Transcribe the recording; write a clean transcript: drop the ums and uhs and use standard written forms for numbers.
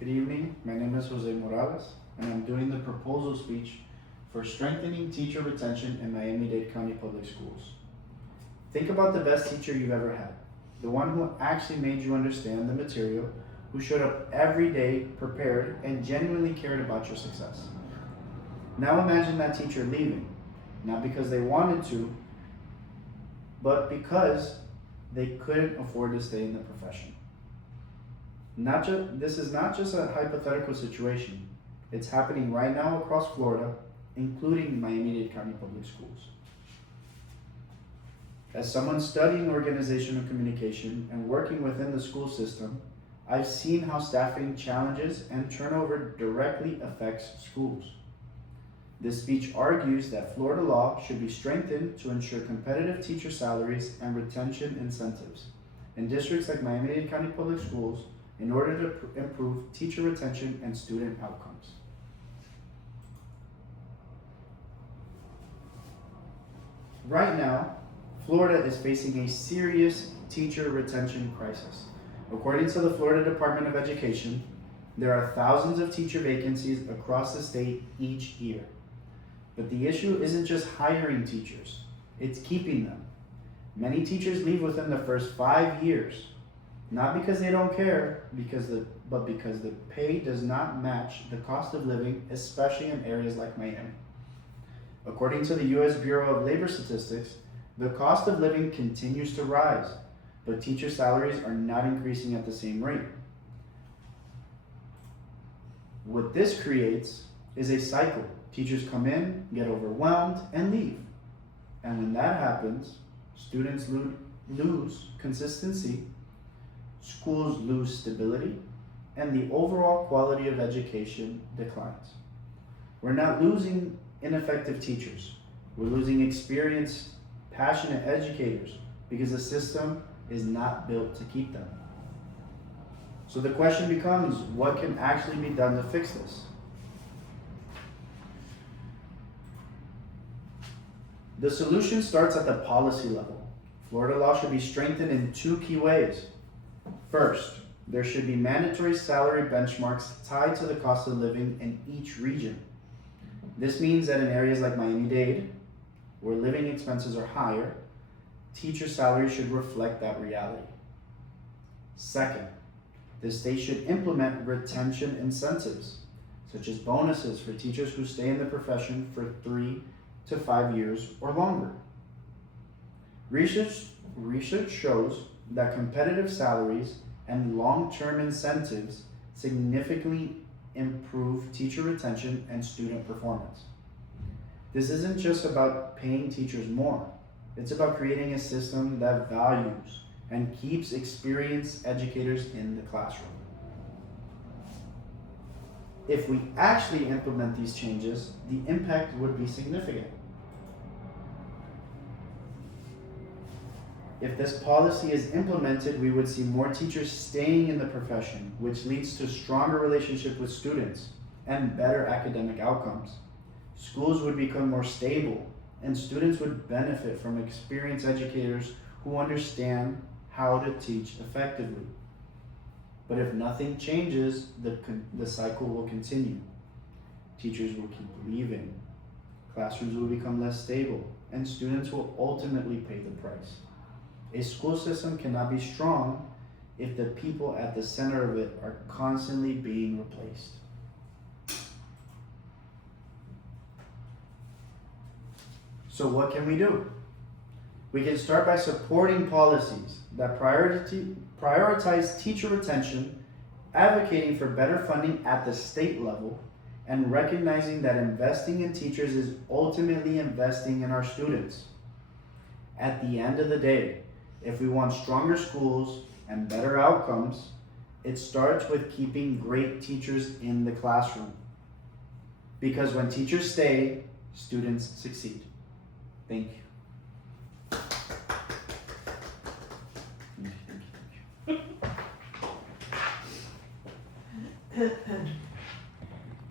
Good evening, my name is Jose Morales, and I'm doing the proposal speech for strengthening teacher retention in Miami-Dade County Public Schools. Think about the best teacher you've ever had, the one who actually made you understand the material, who showed up every day prepared and genuinely cared about your success. Now imagine that teacher leaving, not because they wanted to, but because they couldn't afford to stay in the profession. This is not just a hypothetical situation. It's happening right now across Florida, including Miami-Dade County Public Schools. As someone studying organizational communication and working within the school system, I've seen how staffing challenges and turnover directly affects schools. This speech argues that Florida law should be strengthened to ensure competitive teacher salaries and retention incentives in districts like Miami-Dade County Public Schools in order to improve teacher retention and student outcomes. Right now, Florida is facing a serious teacher retention crisis. According to the Florida Department of Education, there are thousands of teacher vacancies across the state each year. But the issue isn't just hiring teachers, it's keeping them. Many teachers leave within the first 5 years, not because they don't care, but because the pay does not match the cost of living, especially in areas like Miami. According to the U.S. Bureau of Labor Statistics, the cost of living continues to rise, but teacher salaries are not increasing at the same rate. What this creates is a cycle. Teachers come in, get overwhelmed, and leave. And when that happens, students lose consistency, schools lose stability, and the overall quality of education declines. We're not losing ineffective teachers. We're losing experienced, passionate educators because the system is not built to keep them. So the question becomes, what can actually be done to fix this? The solution starts at the policy level. Florida law should be strengthened in 2 key ways. First, there should be mandatory salary benchmarks tied to the cost of living in each region. This means that in areas like Miami-Dade, where living expenses are higher, teacher salaries should reflect that reality. Second, the state should implement retention incentives, such as bonuses for teachers who stay in the profession for 3 to 5 years or longer. Research shows that competitive salaries and long-term incentives significantly improve teacher retention and student performance. This isn't just about paying teachers more. It's about creating a system that values and keeps experienced educators in the classroom. If we actually implement these changes, the impact would be significant. If this policy is implemented, we would see more teachers staying in the profession, which leads to stronger relationship with students and better academic outcomes. Schools would become more stable, and students would benefit from experienced educators who understand how to teach effectively. But if nothing changes, the cycle will continue. Teachers will keep leaving, classrooms will become less stable, and students will ultimately pay the price. A school system cannot be strong if the people at the center of it are constantly being replaced. So what can we do? We can start by supporting policies that prioritize teacher retention, advocating for better funding at the state level, and recognizing that investing in teachers is ultimately investing in our students. At the end of the day, if we want stronger schools and better outcomes, it starts with keeping great teachers in the classroom. Because when teachers stay, students succeed. Thank you.